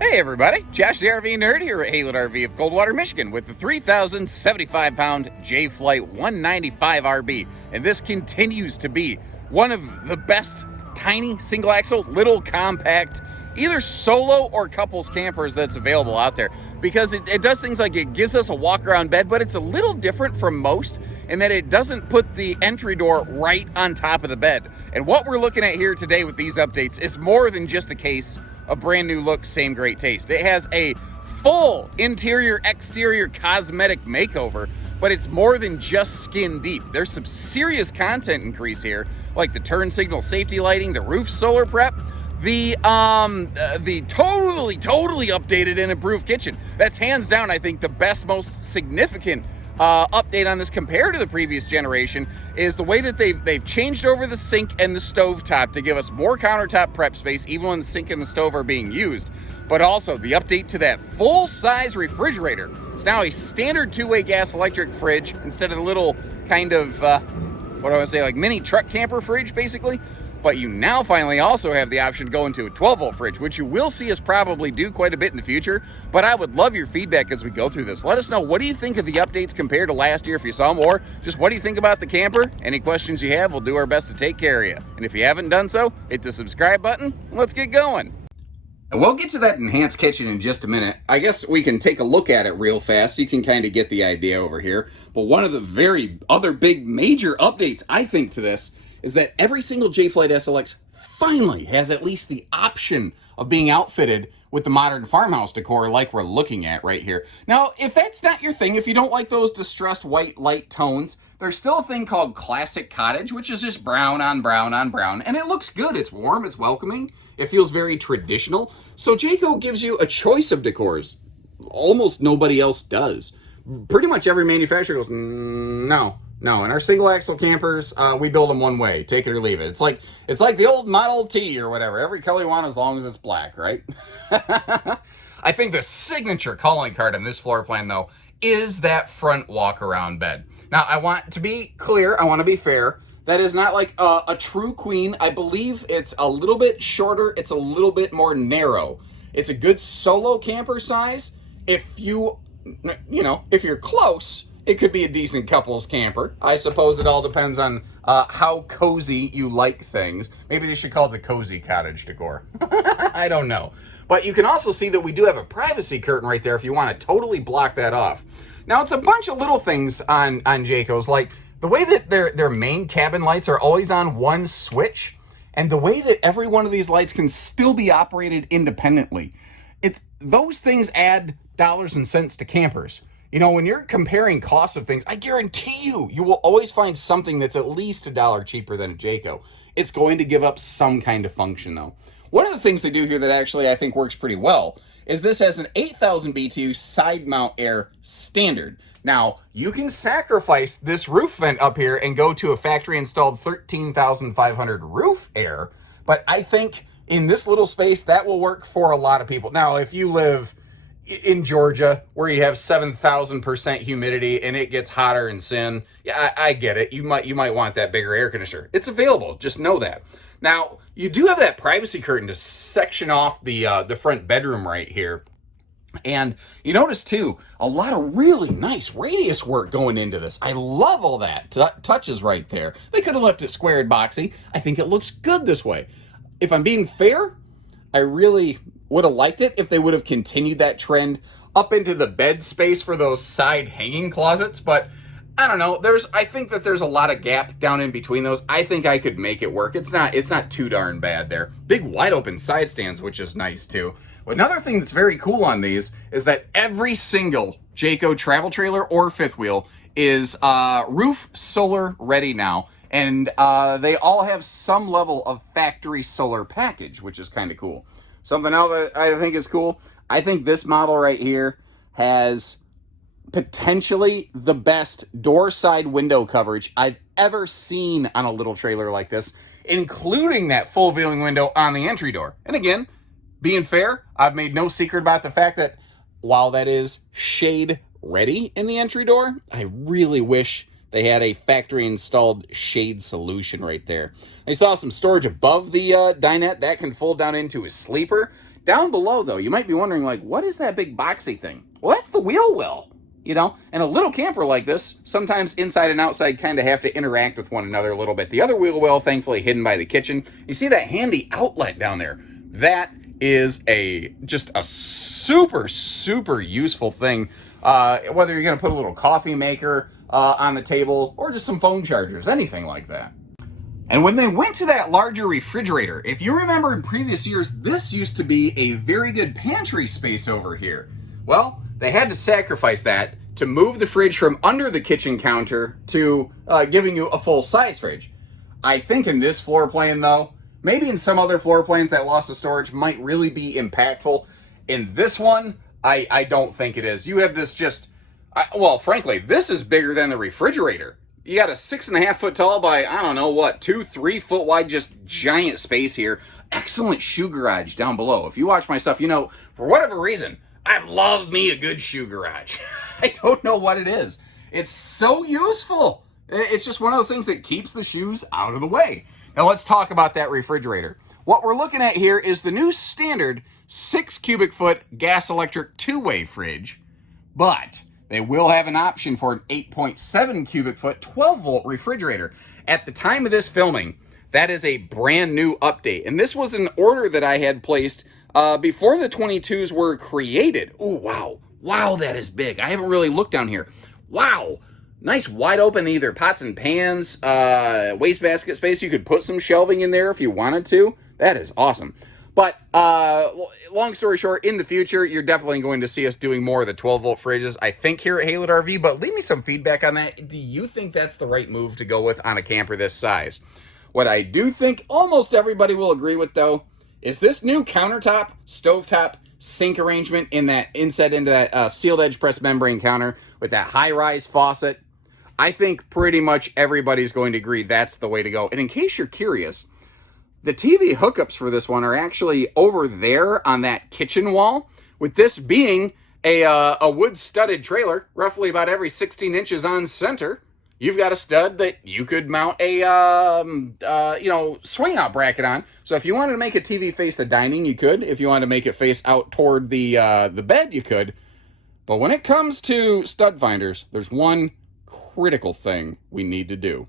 Hey everybody, Josh the RV Nerd here at Haylet RV of Coldwater, Michigan with the 3,075-pound J-Flight 195 RB. And this continues to be one of the best tiny single-axle, little compact, either solo or couples campers that's available out there. Because it does things like it gives us a walk-around bed, but it's a little different from most in that it doesn't put the entry door right on top of the bed. And what we're looking at here today with these updates is more than just a case a brand new look, same great taste. It has a full interior, exterior cosmetic makeover, but it's more than just skin deep. There's some serious content increase here, like the turn signal safety lighting, the roof solar prep, the totally updated and improved kitchen. That's hands down, I think, the best, most significant update on this compared to the previous generation is the way that they've changed over the sink and the stove top to give us more countertop prep space even when the sink and the stove are being used. But also the update to that full-size refrigerator. It's now a standard two-way gas electric fridge instead of the little kind of, what do I want to say, like mini truck camper fridge basically. But you now finally also have the option to go into a 12-volt fridge, which you will see us probably do quite a bit in the future. But I would love your feedback as we go through this. Let us know, what do you think of the updates compared to last year if you saw them? Or just what do you think about the camper? Any questions you have, we'll do our best to take care of you. And if you haven't done so, hit the subscribe button. Let's get going. And we'll get to that enhanced kitchen in just a minute. I guess we can take a look at it real fast. You can kind of get the idea over here. But one of the very other big major updates, I think, to this is that every single J-Flight SLX finally has at least the option of being outfitted with the modern farmhouse decor like we're looking at right here. Now, if that's not your thing, if you don't like those distressed white light tones, there's still a thing called classic cottage, which is just brown on brown on brown, and it looks good. It's warm, it's welcoming, it feels very traditional. So Jayco gives you a choice of decors. Almost nobody else does. Pretty much every manufacturer goes, no. No, in our single axle campers, we build them one way, take it or leave it. It's like the old Model T or whatever. Every color you want as long as it's black, right? I think the signature calling card on this floor plan, though, is that front walk-around bed. Now, I want to be clear, I want to be fair. That is not like a true queen. I believe it's a little bit shorter. It's a little bit more narrow. It's a good solo camper size. If you're close, it could be a decent couples camper. I suppose it all depends on how cozy you like things. Maybe they should call it the cozy cottage decor. I don't know. But you can also see that we do have a privacy curtain right there if you want to totally block that off. Now, it's a bunch of little things on Jayco's, like the way that their main cabin lights are always on one switch, and the way that every one of these lights can still be operated independently. Those things add dollars and cents to campers. You know, when you're comparing costs of things, I guarantee you will always find something that's at least $1 cheaper than a Jayco. It's going to give up some kind of function, though. One of the things they do here that actually I think works pretty well is this has an 8,000 BTU side mount air standard. Now, you can sacrifice this roof vent up here and go to a factory installed 13,500 roof air, but I think in this little space that will work for a lot of people. Now, if you live in Georgia, where you have 7,000% humidity and it gets hotter in sin, yeah, I get it. You might want that bigger air conditioner. It's available. Just know that. Now, you do have that privacy curtain to section off the front bedroom right here. And you notice, too, a lot of really nice radius work going into this. I love all that. Touches right there. They could have left it squared boxy. I think it looks good this way. If I'm being fair, I really would have liked it if they would have continued that trend up into the bed space for those side hanging closets, but I don't know. I think that there's a lot of gap down in between those. I think I could make it work. It's not too darn bad there. Big wide open side stands, which is nice too. But another thing that's very cool on these is that every single Jayco travel trailer or fifth wheel is roof solar ready now. And they all have some level of factory solar package, which is kind of cool. Something else that I think is cool, I think this model right here has potentially the best door side window coverage I've ever seen on a little trailer like this, including that full viewing window on the entry door. And again, being fair, I've made no secret about the fact that while that is shade ready in the entry door, I really wish they had a factory installed shade solution right there. I saw some storage above the dinette that can fold down into a sleeper. Down below, though, you might be wondering, like, what is that big boxy thing? Well, that's the wheel well, you know? And a little camper like this, sometimes inside and outside kind of have to interact with one another a little bit. The other wheel well, thankfully, hidden by the kitchen. You see that handy outlet down there? That is just a super, super useful thing. Whether you're going to put a little coffee maker on the table or just some phone chargers, anything like that. And when they went to that larger refrigerator, if you remember in previous years, this used to be a very good pantry space over here. Well, they had to sacrifice that to move the fridge from under the kitchen counter to giving you a full-size fridge. I think in this floor plan, though, maybe in some other floor plans, that loss of storage might really be impactful. In this one, I don't think it is. You have this well, frankly, this is bigger than the refrigerator. You got a 6.5 foot tall by, I don't know what, 2-3 foot wide, just giant space here. Excellent shoe garage down below. If you watch my stuff, you know, for whatever reason, I love me a good shoe garage. I don't know what it is. It's so useful. It's just one of those things that keeps the shoes out of the way. Now let's talk about that refrigerator. What we're looking at here is the new standard 6 cubic foot gas electric 2-way fridge, but they will have an option for an 8.7 cubic foot 12 volt refrigerator. At the time of this filming, that is a brand new update. And this was an order that I had placed before the 22s were created. Oh, wow. Wow, that is big. I haven't really looked down here. Wow. Nice wide open either pots and pans, wastebasket space. You could put some shelving in there if you wanted to. That is awesome. But long story short, in the future, you're definitely going to see us doing more of the 12-volt fridges, I think, here at Haylett RV. But leave me some feedback on that. Do you think that's the right move to go with on a camper this size? What I do think almost everybody will agree with, though, is this new countertop, stovetop, sink arrangement in that inset into that sealed edge press membrane counter with that high-rise faucet. I think pretty much everybody's going to agree that's the way to go. And in case you're curious, the TV hookups for this one are actually over there on that kitchen wall, with this being a wood-studded trailer, roughly about every 16 inches on center. You've got a stud that you could mount a swing-out bracket on. So if you wanted to make a TV face the dining, you could. If you wanted to make it face out toward the bed, you could. But when it comes to stud finders, there's one critical thing we need to do.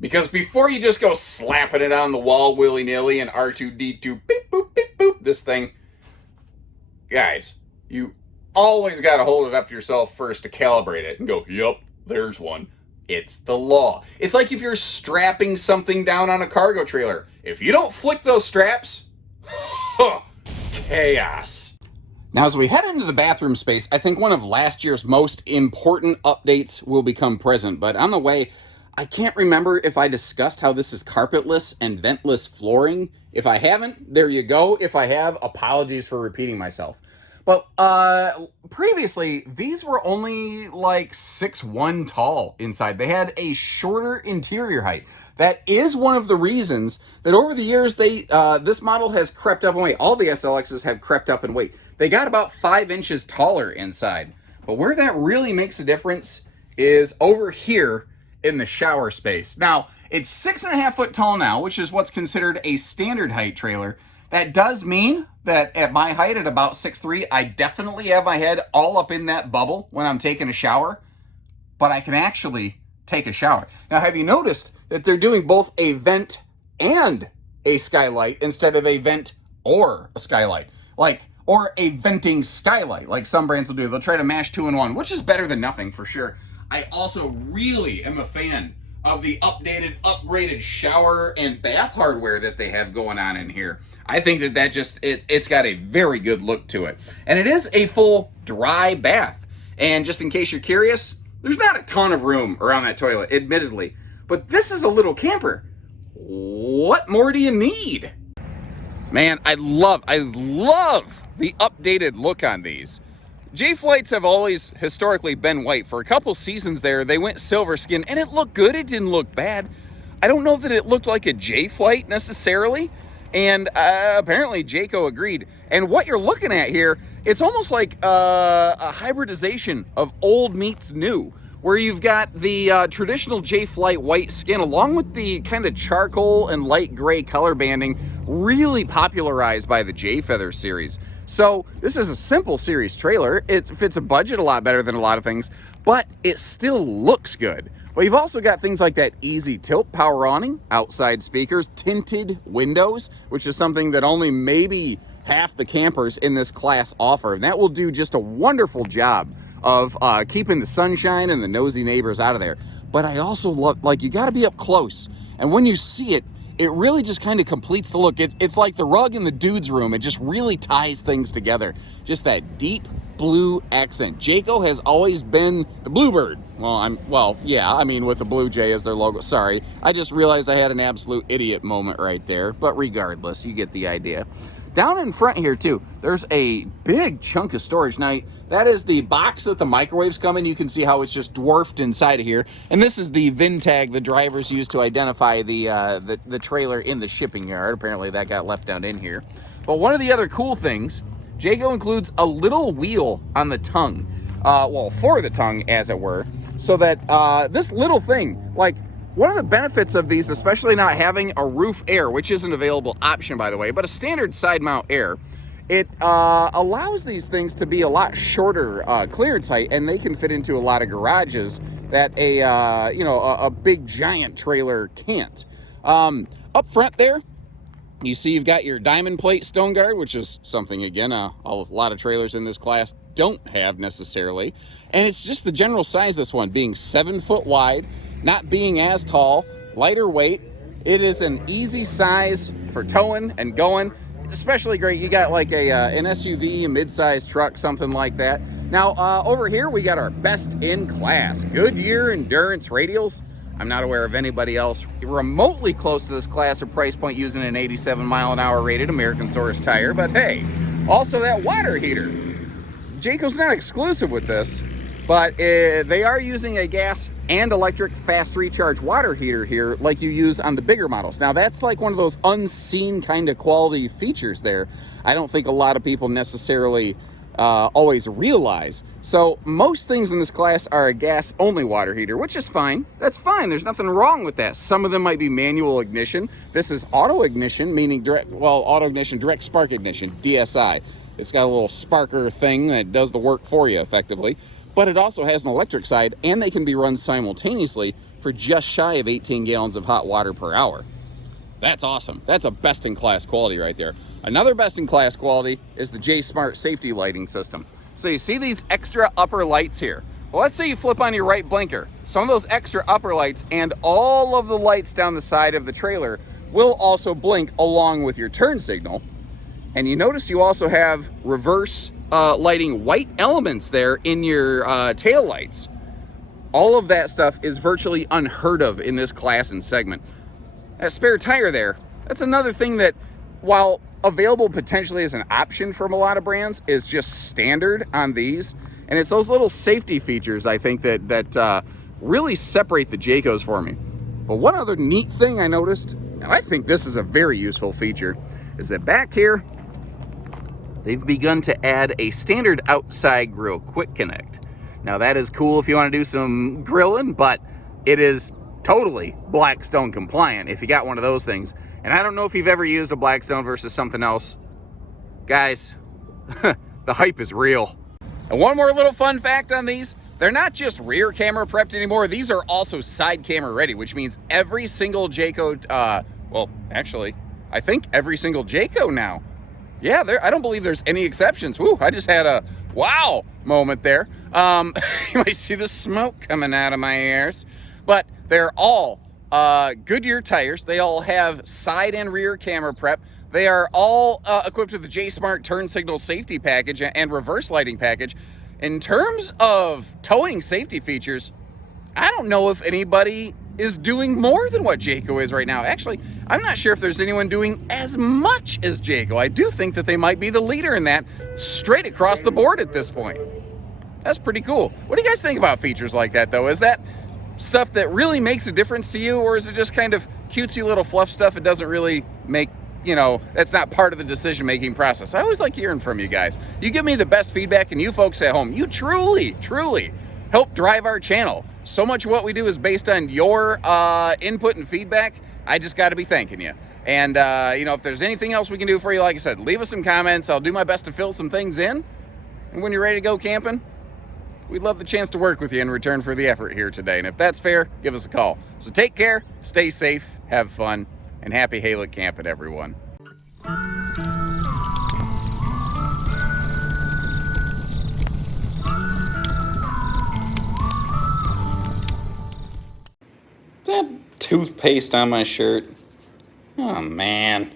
Because before you just go slapping it on the wall willy-nilly and R2-D2 beep boop beep boop this thing, guys, you always got to hold it up to yourself first to calibrate it and go, yup, there's one. It's the law. It's like if you're strapping something down on a cargo trailer. If you don't flick those straps, chaos. Now, as we head into the bathroom space, I think one of last year's most important updates will become present. But on the way, I can't remember if I discussed how this is carpetless and ventless flooring. If I haven't, there you go. If I have, apologies for repeating myself. But previously, these were only like 6'1" tall inside. They had a shorter interior height. That is one of the reasons that over the years, this model has crept up in weight. All the SLXs have crept up in weight. They got about 5 inches taller inside. But where that really makes a difference is over here in the shower space. Now, it's 6.5 foot tall now, which is what's considered a standard height trailer. That does mean that at my height, at about 6'3", I definitely have my head all up in that bubble when I'm taking a shower, but I can actually take a shower. Now, have you noticed that they're doing both a vent and a skylight instead of a vent or a skylight? Or a venting skylight, like some brands will do. They'll try to mash 2 in 1, which is better than nothing for sure. I also really am a fan of the upgraded shower and bath hardware that they have going on in here. I think it's got a very good look to it. And it is a full dry bath. And just in case you're curious, there's not a ton of room around that toilet, admittedly. But this is a little camper. What more do you need? Man, I love the updated look on these. J-Flights have always historically been white. For a couple seasons there, they went silver skin, and it looked good. It didn't look bad. I don't know that it looked like a J-Flight necessarily, and apparently Jayco agreed. And what you're looking at here, it's almost like a hybridization of old meets new, where you've got the traditional J-Flight white skin along with the kind of charcoal and light gray color banding really popularized by the J-Feather series. So this is a simple series trailer. It fits a budget a lot better than a lot of things, but it still looks good. But you've also got things like that easy tilt power awning, outside speakers, tinted windows, which is something that only maybe half the campers in this class offer. And that will do just a wonderful job of keeping the sunshine and the nosy neighbors out of there. But I also love, like, you got to be up close. And when you see it, it really just kind of completes the look. It's like the rug in the dude's room. It just really ties things together. Just that deep blue accent. Jayco has always been the bluebird. Well, yeah, I mean, with the blue jay as their logo. Sorry, I just realized I had an absolute idiot moment right there. But regardless, you get the idea. Down in front here too, there's a big chunk of storage. Now, that is the box that the microwaves come in. You can see how it's just dwarfed inside of here. And this is the VIN tag the drivers use to identify the trailer in the shipping yard. Apparently that got left down in here. But one of the other cool things, Jayco includes a little wheel on the tongue. Well, for the tongue, as it were, so that this little thing, like, one of the benefits of these, especially not having a roof air, which is an available option, by the way, but a standard side mount air, it allows these things to be a lot shorter clearance height, and they can fit into a lot of garages that a big giant trailer can't. Up front there, you see you've got your diamond plate stone guard, which is something, again, a lot of trailers in this class don't have necessarily. And it's just the general size, this one being 7 foot wide, not being as tall, lighter weight. It is an easy size for towing and going. Especially great, you got like an SUV, a mid-sized truck, something like that. Now, over here, we got our best in class, Goodyear Endurance Radials. I'm not aware of anybody else remotely close to this class or price point using an 87 mile an hour rated American Source tire, but hey, also that water heater. Jayco's not exclusive with this, but they are using a gas and electric fast recharge water heater here like you use on the bigger models. Now that's like one of those unseen kind of quality features there. I don't think a lot of people necessarily always realize. So most things in this class are a gas only water heater, which is fine. That's fine. There's nothing wrong with that. Some of them might be manual ignition. This is auto ignition, meaning auto ignition, direct spark ignition, DSI. It's got a little sparker thing that does the work for you effectively, but it also has an electric side, and they can be run simultaneously for just shy of 18 gallons of hot water per hour. That's awesome. That's a best-in-class quality right there. Another best-in-class quality is the JaySMART safety lighting system. So you see these extra upper lights here. Well, let's say you flip on your right blinker. Some of those extra upper lights and all of the lights down the side of the trailer will also blink along with your turn signal. And you notice you also have reverse lighting white elements there in your tail lights. All of that stuff is virtually unheard of in this class and segment. That spare tire there, that's another thing that, while available potentially as an option from a lot of brands, is just standard on these. And it's those little safety features, I think, that really separate the Jaycos for me. But one other neat thing I noticed, and I think this is a very useful feature, is that back here, they've begun to add a standard outside grill quick connect. Now that is cool if you want to do some grilling, but it is totally Blackstone compliant if you got one of those things. And I don't know if you've ever used a Blackstone versus something else. Guys, the hype is real. And one more little fun fact on these, they're not just rear camera prepped anymore, these are also side camera ready, which means every single Jayco, well, actually, I think every single Jayco now. Yeah, I don't believe there's any exceptions. Woo, I just had a wow moment there. You might see the smoke coming out of my ears. But they're all Goodyear tires. They all have side and rear camera prep. They are all equipped with the JaySMART turn signal safety package and reverse lighting package. In terms of towing safety features, I don't know if anybody is doing more than what Jayco is right now. Actually, I'm not sure if there's anyone doing as much as Jayco. I do think that they might be the leader in that straight across the board at this point. That's pretty cool. What do you guys think about features like that, though? Is that stuff that really makes a difference to you, or is it just kind of cutesy little fluff stuff? It doesn't really make, that's not part of the decision-making process. I always like hearing from you guys. You give me the best feedback, and you folks at home, you truly, truly help drive our channel. So much of what we do is based on your input and feedback. I just got to be thanking you. And, you know, if there's anything else we can do for you, like I said, leave us some comments. I'll do my best to fill some things in. And when you're ready to go camping, we'd love the chance to work with you in return for the effort here today. And if that's fair, give us a call. So take care, stay safe, have fun, and happy Haylett camping, everyone. That toothpaste on my shirt. Oh, man.